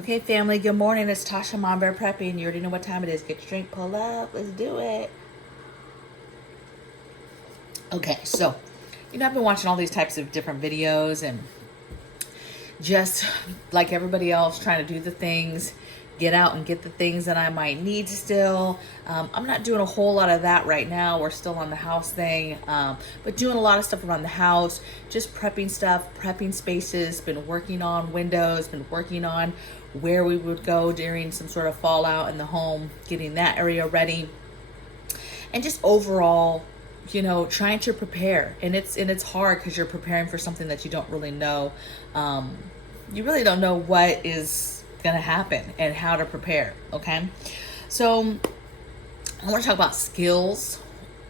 Okay, family, good morning. It's Tasha MAMABEAR prepping. You already know what time it is. Get your drink, pull up. Let's do it. Okay, so, I've been watching all these types of different videos and just like everybody else trying to do the things, get out and get the things that I might need still. I'm not doing a whole lot of that right now. We're still on the house thing, but doing a lot of stuff around the house, just prepping stuff, prepping spaces, been working on windows, been working on where we would go during some sort of fallout in the home, getting that area ready, and just overall, trying to prepare. And it's hard because you're preparing for something that you don't really know. You really don't know what is going to happen and how to prepare. Okay, so I want to talk about skill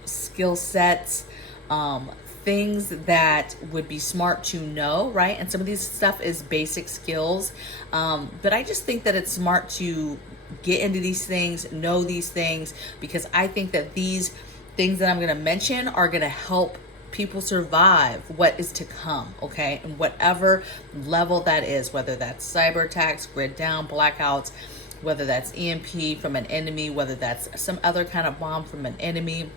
sets, things that would be smart to know, right? And some of these stuff is basic skills, but I just think that it's smart to get into these things, know these things, because I think that these things that I'm going to mention are going to help people survive what is to come, okay? And whatever level that is, whether that's cyber attacks, grid down, blackouts, whether that's EMP from an enemy, whether that's some other kind of bomb from an enemy,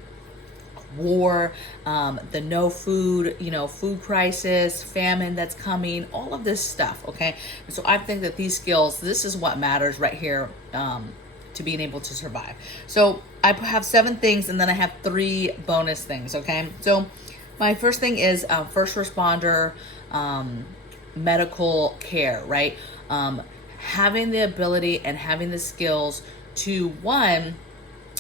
war, the no food, food crisis, famine that's coming, all of this stuff, okay? And so I think that these skills, this is what matters right here, to being able to survive. So I have 7 things and then I have 3 bonus things, okay? So my first thing is first responder, medical care, right? Having the ability and having the skills to, one,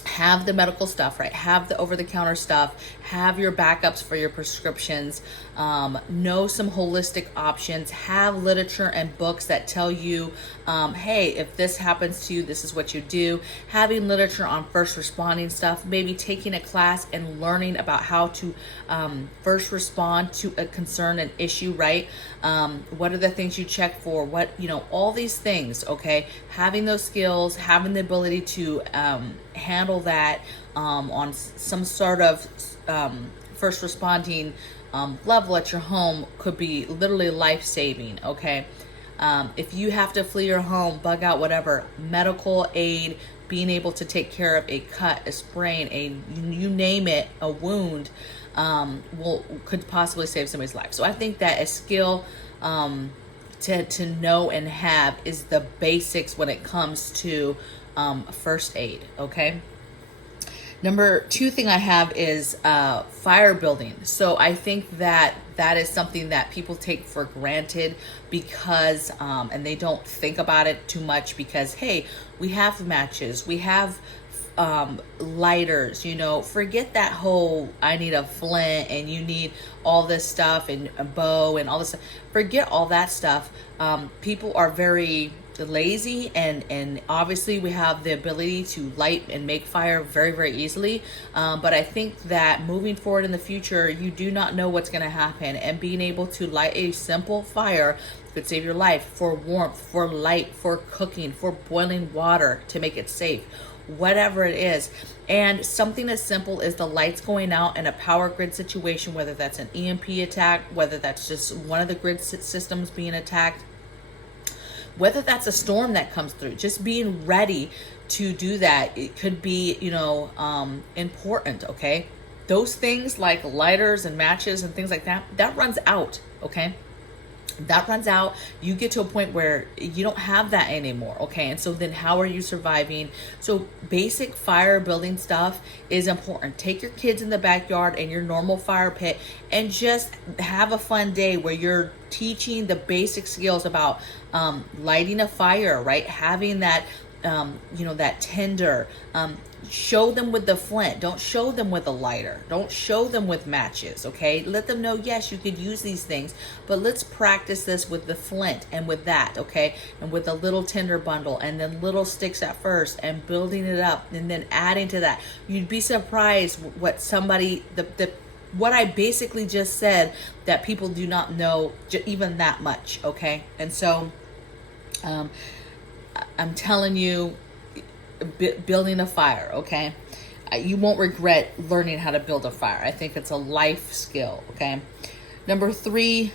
have the medical stuff, right? Have the over-the-counter stuff, have your backups for your prescriptions, know some holistic options, have literature and books that tell you, hey, if this happens to you, this is what you do. Having literature on first responding stuff, maybe taking a class and learning about how to first respond to a concern, an issue, right? What are the things you check for? What, all these things, okay? Having those skills, having the ability to handle that on some sort of first responding level at your home could be literally life-saving, okay? If you have to flee your home, bug out, whatever, medical aid, being able to take care of a cut, a sprain, you name it, a wound, could possibly save somebody's life. So I think that a skill to know and have is the basics when it comes to first aid, okay? Number 2 thing I have is fire building. So I think that is something that people take for granted because, and they don't think about it too much because, hey, we have matches, we have lighters, forget that whole, I need a flint and you need all this stuff and a bow and all this stuff. Forget all that stuff. People are very lazy and obviously we have the ability to light and make fire very, very easily. But I think that moving forward in the future, you do not know what's going to happen, and being able to light a simple fire could save your life for warmth, for light, for cooking, for boiling water to make it safe, whatever it is. And something as simple as the lights going out in a power grid situation, whether that's an EMP attack, whether that's just one of the grid systems being attacked, whether that's a storm that comes through, just being ready to do that, it could be, important, okay? Those things like lighters and matches and things like that, that runs out, okay? That runs out. You get to a point where you don't have that anymore, okay? And so then how are you surviving? So basic fire building stuff is important. Take your kids in the backyard and your normal fire pit and just have a fun day where you're teaching the basic skills about lighting a fire, right? Having that, that tinder. Show them with the flint. Don't show them with a lighter. Don't show them with matches, okay? Let them know, yes, you could use these things, but let's practice this with the flint and with that, okay? And with a little tinder bundle and then little sticks at first and building it up and then adding to that. You'd be surprised what somebody, what I basically just said, that people do not know even that much, okay? And so I'm telling you, building a fire, okay? You won't regret learning how to build a fire. I think it's a life skill, okay? Number 3,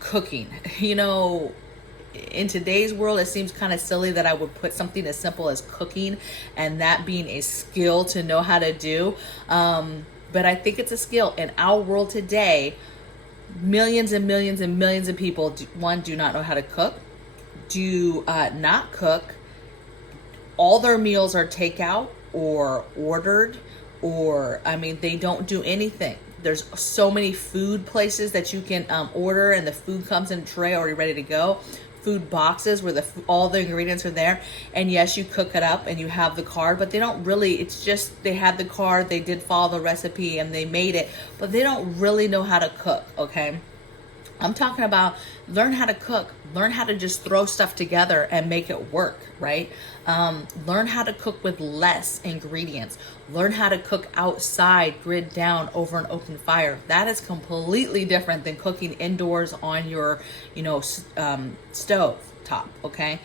cooking. in today's world, it seems kind of silly that I would put something as simple as cooking and that being a skill to know how to do. But I think it's a skill in our world today. Millions and millions and millions of people, do not know how to cook, do not cook. All their meals are takeout or ordered, or they don't do anything. There's so many food places that you can order, and the food comes in a tray already ready to go. Food boxes where all the ingredients are there, and yes, you cook it up and you have the card, but they don't really, it's just they had the card, they did follow the recipe and they made it, but they don't really know how to cook. Okay, I'm talking about learn how to cook, learn how to just throw stuff together and make it work, right? Learn how to cook with less ingredients. Learn how to cook outside, grid down over an open fire. That is completely different than cooking indoors on your, stove top, okay?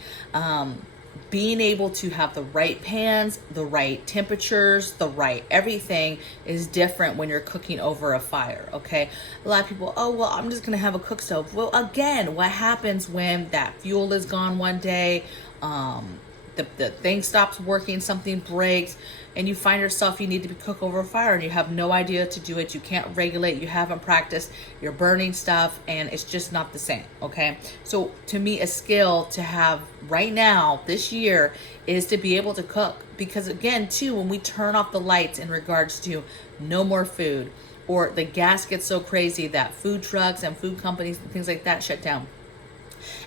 Being able to have the right pans, the right temperatures, the right everything is different when you're cooking over a fire, okay? A lot of people, oh, well, I'm just gonna have a cook stove. Well, again, what happens when that fuel is gone one day, the thing stops working, something breaks, and you find yourself, you need to cook over a fire and you have no idea to do it, you can't regulate, you haven't practiced, you're burning stuff, and it's just not the same, okay? So to me, a skill to have right now, this year, is to be able to cook. Because again, too, when we turn off the lights in regards to no more food, or the gas gets so crazy that food trucks and food companies and things like that shut down,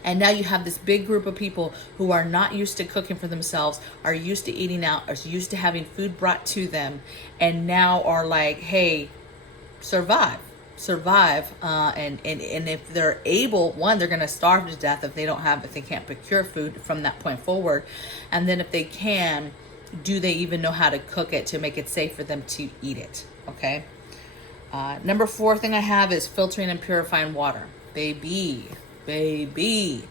and now you have this big group of people who are not used to cooking for themselves, are used to eating out, are used to having food brought to them, and now are like, hey, survive. And if they're able, one, they're going to starve to death if they can't procure food from that point forward. And then if they can, do they even know how to cook it to make it safe for them to eat it? Okay. Number 4 thing I have is filtering and purifying water. Baby,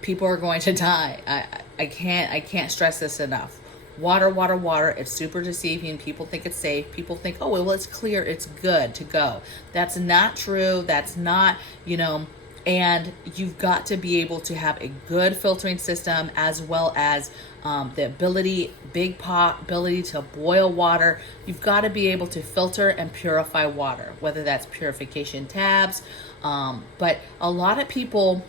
people are going to die. I can't stress this enough. Water, it's super deceiving. People think it's safe. People think, oh, well, it's clear, it's good to go. That's not true. That's not, and you've got to be able to have a good filtering system, as well as the ability to boil water. You've got to be able to filter and purify water, whether that's purification tabs. But a lot of people,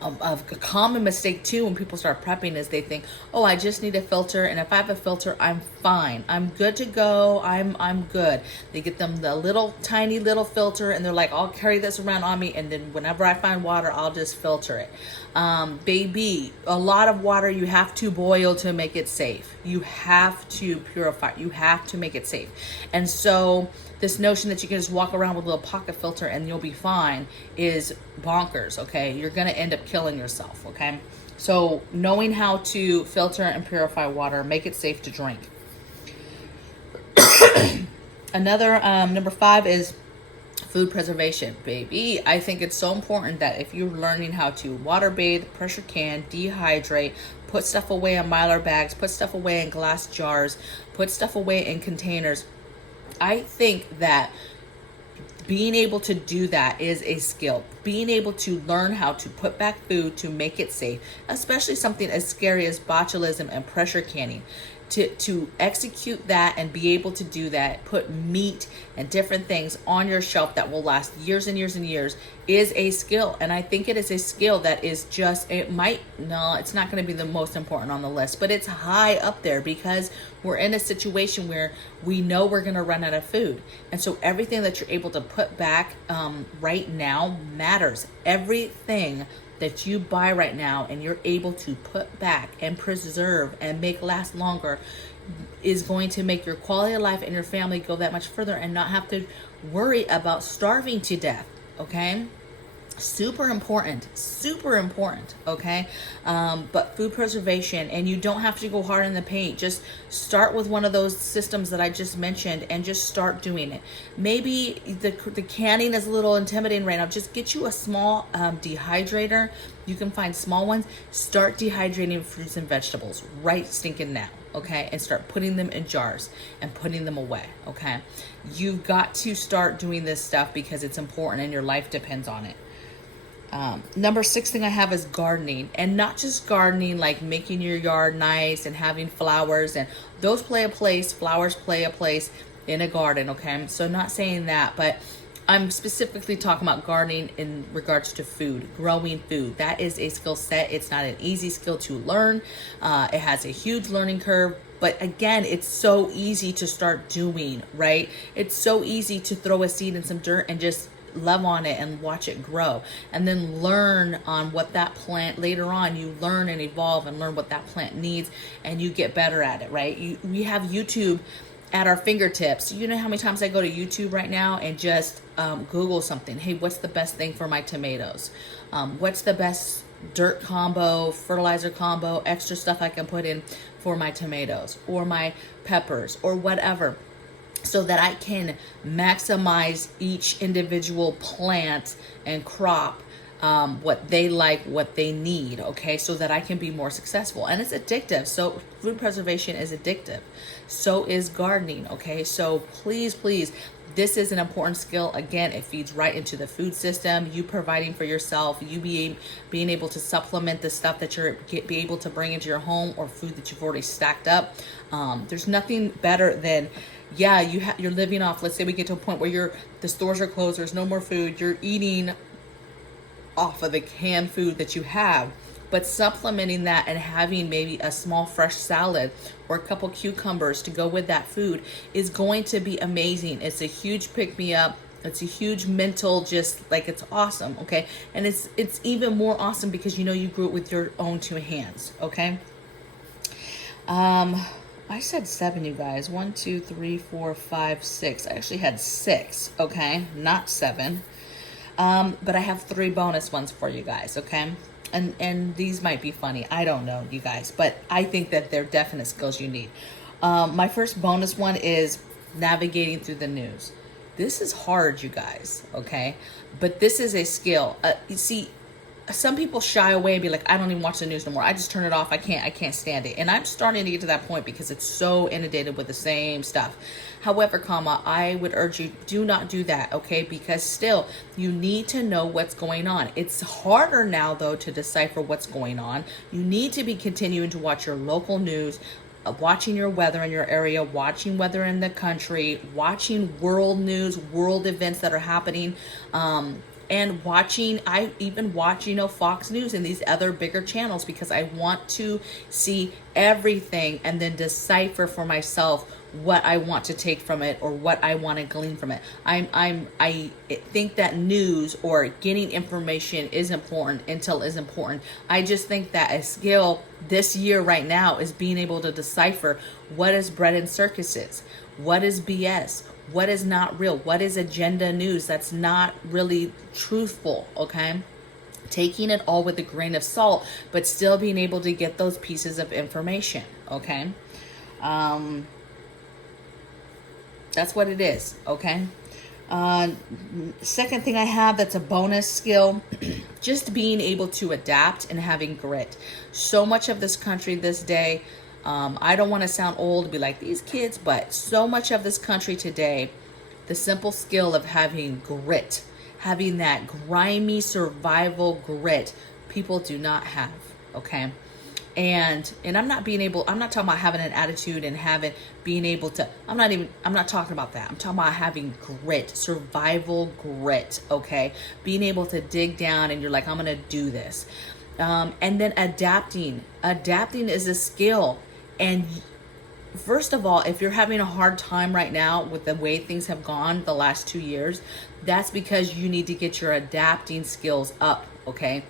a common mistake too when people start prepping is they think, oh, I just need a filter, and if I have a filter, I'm fine, I'm good to go, I'm good. They get them the tiny little filter, and they're like, I'll carry this around on me, and then whenever I find water, I'll just filter it. Baby, a lot of water you have to boil to make it safe. You have to purify, you have to make it safe. And so this notion that you can just walk around with a little pocket filter and you'll be fine is bonkers, okay? You're gonna end up killing yourself, okay? So knowing how to filter and purify water, make it safe to drink. Another, number 5 is food preservation. Baby, I think it's so important that if you're learning how to water bathe, pressure can, dehydrate, put stuff away in Mylar bags, put stuff away in glass jars, put stuff away in containers, I think that being able to do that is a skill. Being able to learn how to put back food to make it safe, especially something as scary as botulism and pressure canning. To execute that and be able to do that, put meat and different things on your shelf that will last years and years and years, is a skill. And I think it is a skill that is just, it's not going to be the most important on the list, but it's high up there because we're in a situation where we know we're going to run out of food. And so everything that you're able to put back right now matters. Everything that you buy right now and you're able to put back and preserve and make last longer is going to make your quality of life and your family go that much further and not have to worry about starving to death, okay? Super important, okay? But food preservation, and you don't have to go hard in the paint. Just start with one of those systems that I just mentioned and just start doing it. Maybe the canning is a little intimidating right now. Just get you a small dehydrator. You can find small ones. Start dehydrating fruits and vegetables right stinking now, okay? And start putting them in jars and putting them away, okay? You've got to start doing this stuff because it's important and your life depends on it. Number 6 thing I have is gardening, and not just gardening like making your yard nice and having flowers, and those play a place. Flowers play a place in a garden, okay? So not saying that, but I'm specifically talking about gardening in regards to food, growing food. That is a skill set. It's not an easy skill to learn. It has a huge learning curve. But again, it's so easy to start doing, right? It's so easy to throw a seed in some dirt and just love on it and watch it grow, and then learn on what that plant, later on you learn and evolve and learn what that plant needs, and you get better at it, right? We have YouTube at our fingertips. You know how many times I go to YouTube right now and just Google something. Hey, what's the best thing for my tomatoes? What's the best dirt combo, fertilizer combo, extra stuff I can put in for my tomatoes or my peppers or whatever, so that I can maximize each individual plant and crop, what they like, what they need, okay, so that I can be more successful. And it's addictive. So food preservation is addictive. So is gardening, okay? So please, this is an important skill. Again, it feeds right into the food system. You providing for yourself, you being able to supplement the stuff that you're be able to bring into your home, or food that you've already stacked up. There's nothing better than, you're living off. Let's say we get to a point where the stores are closed, there's no more food, you're eating off of the canned food that you have, but supplementing that and having maybe a small fresh salad or a couple cucumbers to go with that food is going to be amazing. It's a huge pick-me-up. It's a huge mental, just like, it's awesome, okay? And it's even more awesome because you grew it with your own 2 hands, okay? I said 7, you guys. 1, 2, 3, 4, 5, 6. I actually had 6, okay? Not 7. But I have 3 bonus ones for you guys, okay? And these might be funny. I don't know, you guys, but I think that they're definite skills you need. My first bonus one is navigating through the news. This is hard, you guys, okay? But this is a skill. You see, some people shy away and be like, I don't even watch the news no more. I just turn it off. I can't stand it. And I'm starting to get to that point because it's so inundated with the same stuff. However, I would urge you, do not do that, okay? Because still, you need to know what's going on. It's harder now, though, to decipher what's going on. You need to be continuing to watch your local news, watching your weather in your area, watching weather in the country, watching world news, world events that are happening, and I even watch, Fox News and these other bigger channels, because I want to see everything and then decipher for myself what I want to take from it or what I want to glean from it. I think that news or getting information is important. Intel is important. I just think that a skill this year right now is being able to decipher what is bread and circuses, what is BS, what is not real, what is agenda news that's not really truthful, okay? Taking it all with a grain of salt, but still being able to get those pieces of information, okay? That's what it is, okay? Second thing I have that's a bonus skill, just being able to adapt and having grit. So much of this country this day, I don't want to sound old and be like these kids, but so much of this country today, the simple skill of having grit, having that grimy survival grit, people do not have, okay? And I'm not talking about having an attitude and being able to, I'm not talking about that. I'm talking about having grit, survival grit, okay? Being able to dig down and you're like, I'm going to do this. And then adapting. Adapting is a skill. And first of all, if you're having a hard time right now with the way things have gone the last 2 years, that's because you need to get your adapting skills up, okay?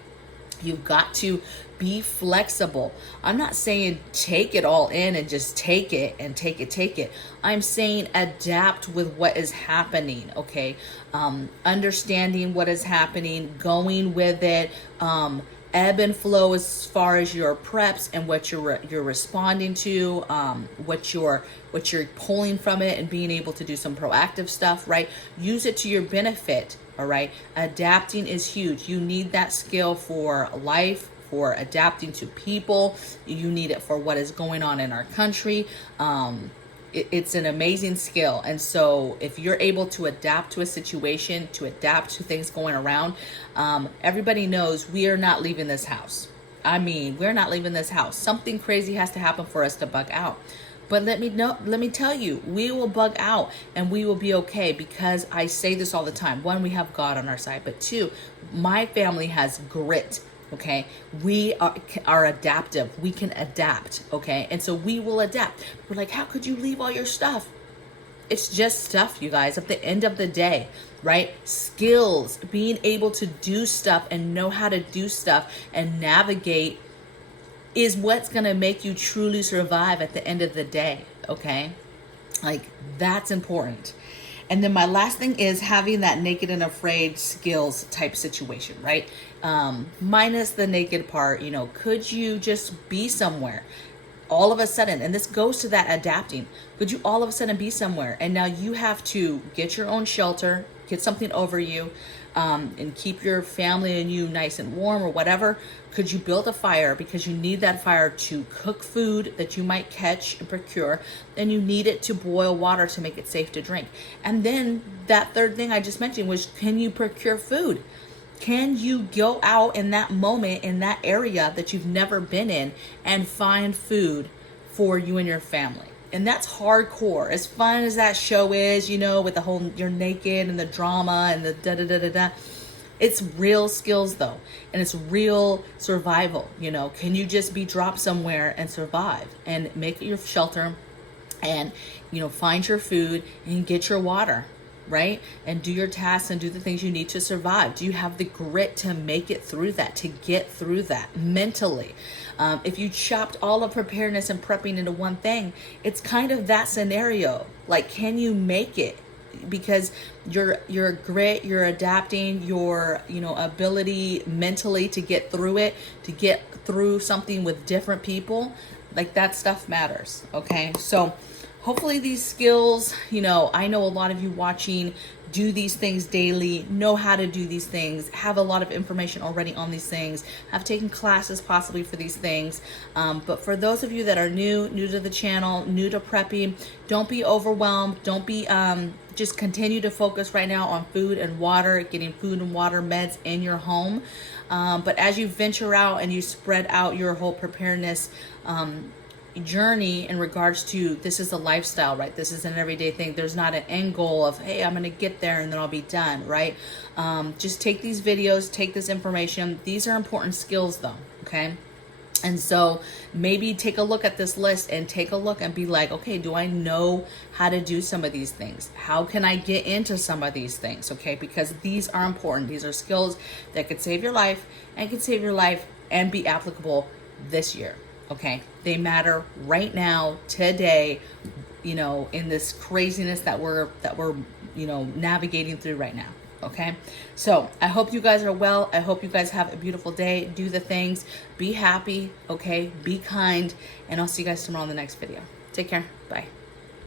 You've got to be flexible. I'm not saying take it all in and just take it and take it. I'm saying adapt with what is happening, okay? Understanding what is happening, going with it, ebb and flow as far as your preps and what you're responding to, what you're pulling from it, and being able to do some proactive stuff, right? Use it to your benefit, all right? Adapting is huge. You need that skill for life, for adapting to people. You need it for what is going on in our country. it's an amazing skill. And so if you're able to adapt to a situation, to adapt to things going around, everybody knows we are not leaving this house. I mean, we're not leaving this house. Something crazy has to happen for us to bug out. But let me tell you, we will bug out and we will be okay, because I say this all the time. One, we have God on our side, but two, my family has grit. Okay, we are adaptive. We can adapt. Okay, and so we will adapt. We're like, how could you leave all your stuff? It's just stuff, you guys. At the end of the day, right? Skills, being able to do stuff and know how to do stuff and navigate is what's going to make you truly survive at the end of the day. Okay, like that's important. And then my last thing is having that naked and afraid skills type situation, right? Minus the naked part, you know, could you just be somewhere all of a sudden, and this goes to that adapting, could you all of a sudden be somewhere and now you have to get your own shelter, get something over you, and keep your family and you nice and warm or whatever? Could you build a fire because you need that fire to cook food that you might catch and procure, and you need it to boil water to make it safe to drink? And then that third thing I just mentioned was, can you procure food? Can you go out in that moment in that area that you've never been in and find food for you and your family? And that's hardcore. As fun as that show is, you know, with the whole you're naked and the drama and the da da da da da. It's real skills though, and it's real survival. You know, can you just be dropped somewhere and survive and make your shelter, and you know, find your food and get your water, right? And do your tasks and do the things you need to survive. Do you have the grit to make it through that, to get through that mentally? If you chopped all of preparedness and prepping into one thing, it's kind of that scenario. Like, can you make it? Because your grit, your adapting, your, you know, ability mentally to get through it, to get through something with different people, like that stuff matters. Okay, so hopefully these skills, you know, I know a lot of you watching do these things daily, know how to do these things, have a lot of information already on these things, have taken classes possibly for these things. But for those of you that are new to the channel, new to prepping, don't be overwhelmed. Don't be, just continue to focus right now on food and water, getting food and water meds in your home. But as you venture out and you spread out your whole preparedness, journey in regards to, this is a lifestyle, right? This is an everyday thing. There's not an end goal of, hey, I'm going to get there and then I'll be done, right? Just take these videos, take this information. These are important skills though, okay? And so maybe take a look at this list and take a look and be like, okay, do I know how to do some of these things? How can I get into some of these things? Okay, because these are important. These are skills that could save your life and be applicable this year. Okay, they matter right now, today, you know, in this craziness that we're you know, navigating through right now. Okay, so I hope you guys are well. I hope you guys have a beautiful day. Do the things, be happy, okay, be kind, and I'll see you guys tomorrow in the next video. Take care. Bye.